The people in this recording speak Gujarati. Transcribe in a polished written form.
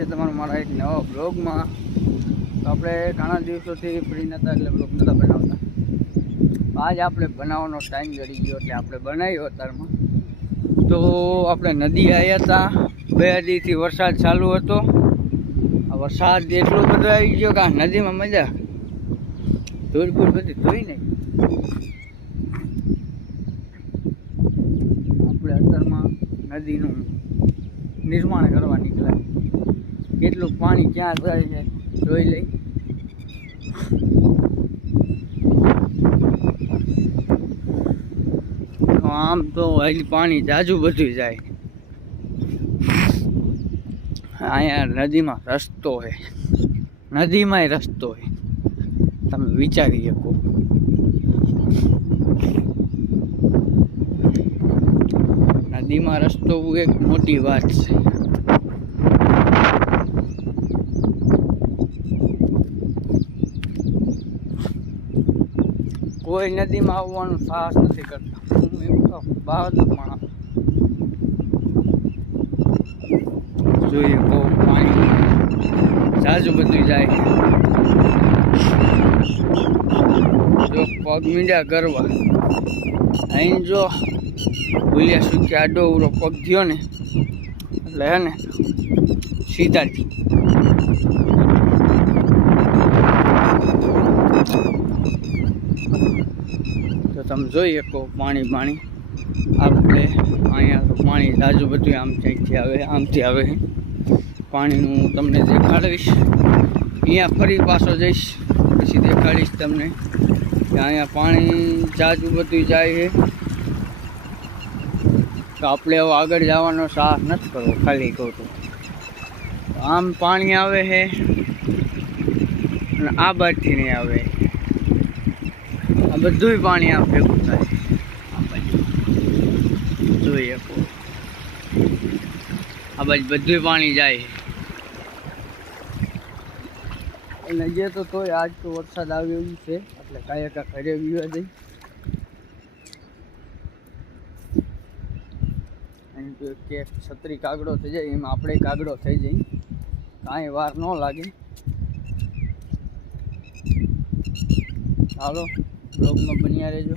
છે તમારું મારા એક નવા બ્લોગમાં। તો આપણે ઘણા દિવસોથી ફ્રી નહોતા એટલે બ્લોગ નહોતા બનાવતા। આજ આપણે બનાવવાનો ટાઈમ જડી ગયો એટલે આપણે બનાવ્યો અત્યારમાં। તો આપણે નદી આવ્યા હતા, 2 દિવસથી વરસાદ ચાલુ હતો। આ વરસાદ એટલો બધો આવી ગયો કે આ નદીમાં મજા ધૂળ ફૂળ બધી ધોઈ નહીં। આપણે અત્યારમાં નદીનું નિર્માણ કરવા નીકળ્યા। કેટલું પાણી ક્યાં જાય છે જોઈ લઈ। આમ તો હજી પાણી જાજુ બધું જાય। અહીંયા નદીમાં રસ્તો છે, નદીમાંય રસ્તો છે, તમે વિચારી શકો। નદીમાં રસ્તો એક મોટી વાત છે। કોઈ નદીમાં આવવાનું સાહસ નથી કરતા। હું એમ તો બહાદુર માણસ જોઈએ તો પાણી જાજુ બધું જાય। જો પગ મીંડા કરવા અહીં જો ભૂલ્યા સુખી આડો ઉરો પગ થયો ને એટલે હે ને સીધાથી તો તમે જોઈ શકો પાણી આપણે અહીંયા તો પાણી જાજુ બધું આમ ક્યાંકથી આવે આમથી આવે। પાણીનું તમને દેખાડીશ, અહીંયા ફરી પાછો જઈશ પછી દેખાડીશ તમને કે અહીંયા પાણી જાજુ બધું જાય છે। તો આપણે હવે આગળ જવાનો સાહસ નથી કરવો, ખાલી કહું તો આમ પાણી આવે છે અને આ બાજુથી નહીં આવે। આ બધું પાણી આમ ભેગું થાય, આ બાજુ જોઈએ આ બાજુ બધું પાણી જાય। અને જે તો તોય આજ તો વરસાદ આવ્યો એવું છે એટલે કાંઈ ઘરે વિવા જઈ। અહીં તો કે છત્રી કાગડો થઈ જાય એમાં આપણે કાગડો થઈ જાય, કાંઈ વાર ન લાગે। ચાલો બ્લોગમાં બન્યા રહેજો।